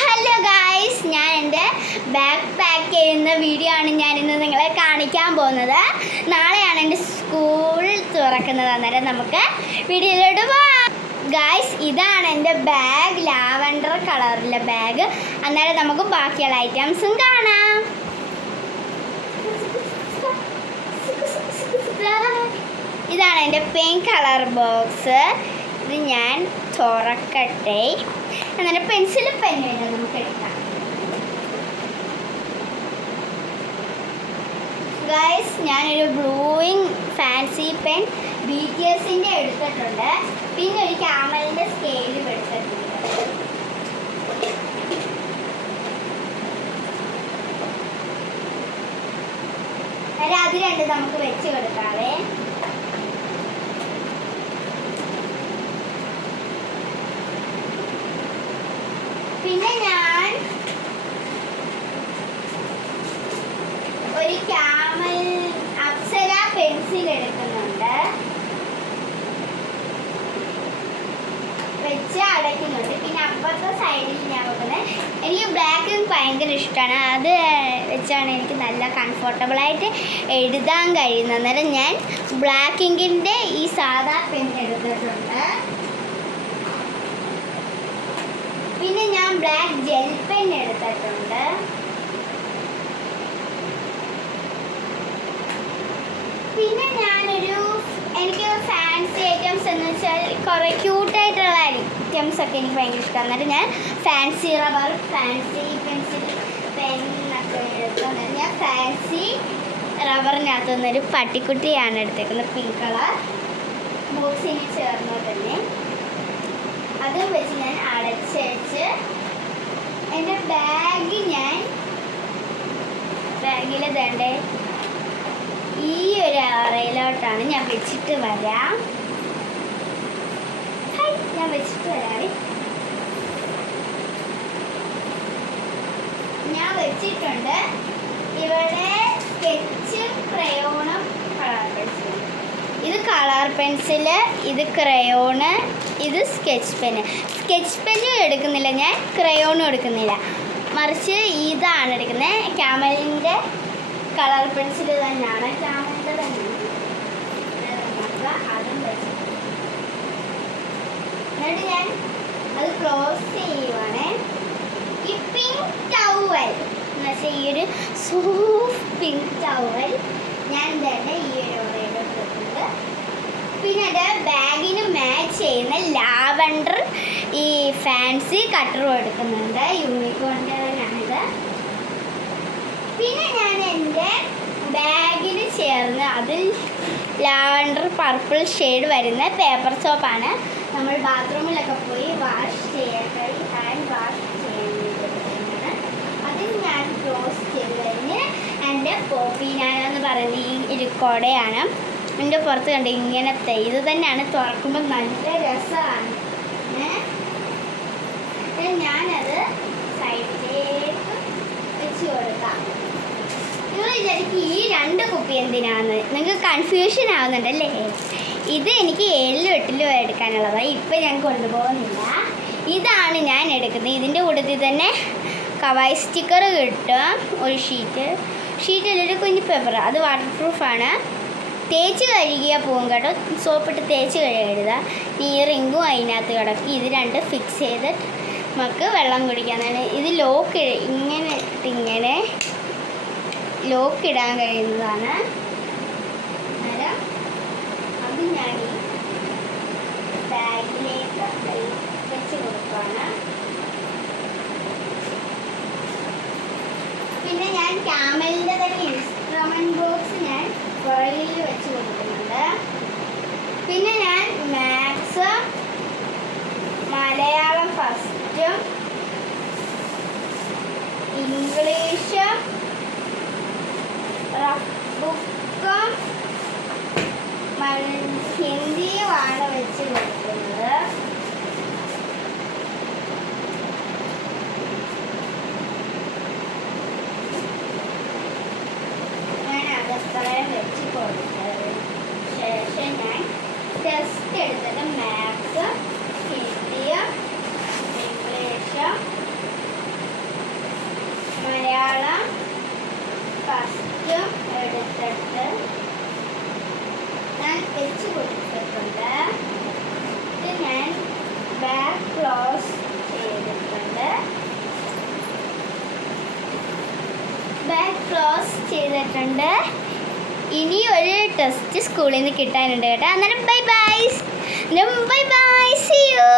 Hello guys, ഞാൻ എൻ്റെ bag pack ചെയ്യുന്ന വീഡിയോ ആണ് ഞാനിന്ന് നിങ്ങളെ കാണിക്കാൻ പോകുന്നത്. നാളെയാണ് എൻ്റെ സ്കൂൾ തുറക്കുന്നത്. അന്നേരം നമുക്ക് വീഡിയോയിലോട്ട് പോകാം. ഗായ്സ്, ഇതാണ് എൻ്റെ ബാഗ്, ലാവൻഡർ കളറിലെ ബാഗ്. അന്നേരം നമുക്ക് ബാക്കിയുള്ള ഐറ്റംസും കാണാം. ഇതാണ് എൻ്റെ പിങ്ക് കളർ ബോക്സ്. ഇത് ഞാൻ തുറക്കട്ടെ. അങ്ങനെ പെൻസിലും പെന്നും നമുക്ക് എടുക്കാം. ഗൈസ്, ഞാനൊരു ബ്ലൂയിങ് ഫാൻസി പെൻ BTSൻ്റെ എടുത്തിട്ടുണ്ട്. പിന്നെ ഒരു ക്യാമലിൻ്റെ സ്കെയിലും എടുത്തിട്ടുണ്ട്. അത് രണ്ട് നമുക്ക് വെച്ച് കൊടുക്കാവേ. പിന്നെ ഞാൻ ഒരു ക്യാമൽ അപ്സര പെൻസിൽ എടുക്കുന്നുണ്ട്, വെച്ച് അടയ്ക്കുന്നുണ്ട്. പിന്നെ അപ്പുറത്തെ സൈഡിൽ ഞാൻ വെക്കുന്നത്, എനിക്ക് ബ്ലാക്ക് ഭയങ്കര ഇഷ്ടമാണ്. അത് വെച്ചാണ് എനിക്ക് നല്ല കംഫർട്ടബിളായിട്ട് എഴുതാൻ കഴിയുന്നത്. അന്നേരം ഞാൻ ബ്ലാക്ക് ഇങ്കിൻ്റെ ഈ സാധാ പെൻ എടുത്തിട്ടുണ്ട്. പിന്നെ ഞാൻ ബ്ലാക്ക് ജെൽ പെൻ എടുത്തിട്ടുണ്ട്. പിന്നെ എനിക്ക് ഫാൻസി ഐറ്റംസ് എന്ന് വെച്ചാൽ കുറേ ക്യൂട്ടായിട്ടുള്ള ഐറ്റംസ് ഒക്കെ എനിക്ക് ഭയങ്കര ഇഷ്ടമാണ്. എന്നിട്ട് ഞാൻ ഫാൻസി റബ്ബർ, ഫാൻസി പെൻസിൽ, പെന്നൊക്കെ എടുക്കുന്നത്. ഞാൻ ഫാൻസി റബ്ബറിനകത്ത് നിന്നൊരു പട്ടിക്കുട്ടിയാണ് എടുത്തേക്കുന്നത്, പിങ്ക് കളർ ബോക്സിന് ചേർന്നത് തന്നെ. അത് വെച്ച് ഞാൻ അടച്ച് എൻ്റെ ബാഗിൽ തേണ്ടേ ഈ ഒരു അറയിലോട്ടാണ് ഞാൻ വെച്ചിട്ട് വരാം. ഞാൻ വെച്ചിട്ട് വരാവേ. ഞാൻ വെച്ചിട്ടുണ്ട്. ഇവിടെ സ്കെച്ചും ക്രയോണും കളർ പെൻസിലും. ഇത് കളർ പെൻസില്, ഇത് ക്രയോണ്, ഇത് സ്കെച്ച് പെന്ന്. സ്കെച്ച് പെന്നും എടുക്കുന്നില്ല ഞാൻ, ക്രയോണും എടുക്കുന്നില്ല. മറിച്ച് ഇതാണ് എടുക്കുന്നത്. ക്യാമലിൻ്റെ കളർ പെൻസിൽ തന്നെയാണ്, ക്യാമലിൻ്റെ തന്നെയാണ്. അതും വെച്ച് എന്നിട്ട് ഞാൻ അത് ക്ലോസ് ചെയ്യുവാണ്. ഈ പിങ്ക് ടവൽ എന്ന് വെച്ചാൽ ഈ ഒരു സോഫ്റ്റ് പിങ്ക് ടവൽ ഞാൻ തന്നെ ഈ ഒരു ഓറയിലോട്ട്. പിന്നെ എൻ്റെ ബാഗിന് മാച്ച് ചെയ്യുന്ന ലാവൻഡർ ഈ ഫാൻസി കട്ടറും എടുക്കുന്നുണ്ട്, യൂണിക്കോണിൻ്റെ തന്നെയാണിത്. പിന്നെ ഞാൻ എൻ്റെ ബാഗിന് ചേർന്ന് അതിൽ ലാവൻഡർ പർപ്പിൾ ഷെയ്ഡ് വരുന്ന പേപ്പർ സോപ്പാണ്. നമ്മൾ ബാത്റൂമിലൊക്കെ പോയി വാഷ് ചെയ്യാൻ ഹാൻഡ് വാഷ് ചെയ്യുന്നതാണ്. അതിൽ ഞാൻ ക്ലോസ് ചെയ്ത് കഴിഞ്ഞ് എൻ്റെ പോപ്പീനാനെന്ന് പറയുന്ന ഈ ഇരിക്കോടെയാണ്. എൻ്റെ പുറത്ത് കണ്ട് ഇങ്ങനത്തെ ഇത് തന്നെയാണ്, തുറക്കുമ്പോൾ നല്ല രസമാണ്. ഞാനത് സൈഡിലേക്ക് വെച്ച് കൊടുക്കാം. നിങ്ങൾ വിചാരിക്കും ഈ രണ്ട് കുപ്പി എന്തിനാന്ന്, നിങ്ങൾക്ക് കൺഫ്യൂഷൻ ആവുന്നുണ്ടല്ലേ. ഇത് എനിക്ക് 7 8 എടുക്കാനുള്ളതാണ്. ഇപ്പം ഞാൻ കൊണ്ടുപോകുന്നില്ല. ഇതാണ് ഞാൻ എടുക്കുന്നത്. ഇതിൻ്റെ കൂട്ടത്തിൽ തന്നെ കവായി സ്റ്റിക്കർ കിട്ടും, ഒരു ഷീറ്റിലൊരു കുഞ്ഞു പേപ്പർ. അത് വാട്ടർ പ്രൂഫാണ്. തേച്ച് കഴുകിയാൽ പോകും കേട്ടോ, സോപ്പിട്ട് തേച്ച് കഴുകരുത്. ഈ റിങ്ങും അതിനകത്ത് കിടക്കും. ഇത് രണ്ട് ഫിക്സ് ചെയ്ത് നമുക്ക് വെള്ളം കുടിക്കാനാണ്. ഇത് ഇങ്ങനെ ലോക്ക് ഇടാൻ കഴിയുന്നതാണ്. അന്നേരം അത് ഞാൻ ഈ ബാഗിലേക്ക് വെച്ച് കൊടുക്കുകയാണ്. പിന്നെ ഞാൻ ക്യാമലിൻ്റെ തന്നെ ഇൻസ്ട്രുമെൻറ്റ് ബോക്സ് ഞാൻ പുറകിൽ വെച്ച് കൊടുക്കുന്നുണ്ട്. പിന്നെ ഞാൻ മാത്സ്, മലയാളം ഫസ്റ്റും, ഇംഗ്ലീഷ് റഫ് ബുക്കും ഹിന്ദിയുമാണ് വെച്ച് കൊടുക്കുന്നത്. ഞാൻ അതത്രയും വെച്ച് കൊടുത്തതിന് ശേഷം ഞാൻ ടെസ്റ്റ് എടുത്തിട്ട് മാത്സ്, ഹിന്ദി, ഇംഗ്ലീഷ് ഇതും എടുത്തിട്ട് ഞാൻ വെച്ച് കൊടുത്തിട്ടുണ്ട്. ഇത് ഞാൻ ബാക്ക് ക്ലോസ് ചെയ്തിട്ടുണ്ട്. ഇനി ഒരു ടെസ്റ്റ് സ്കൂളിൽ നിന്ന് കിട്ടാനുണ്ട് കേട്ടോ. അന്നേരം ബൈ ബൈ, സീ യു.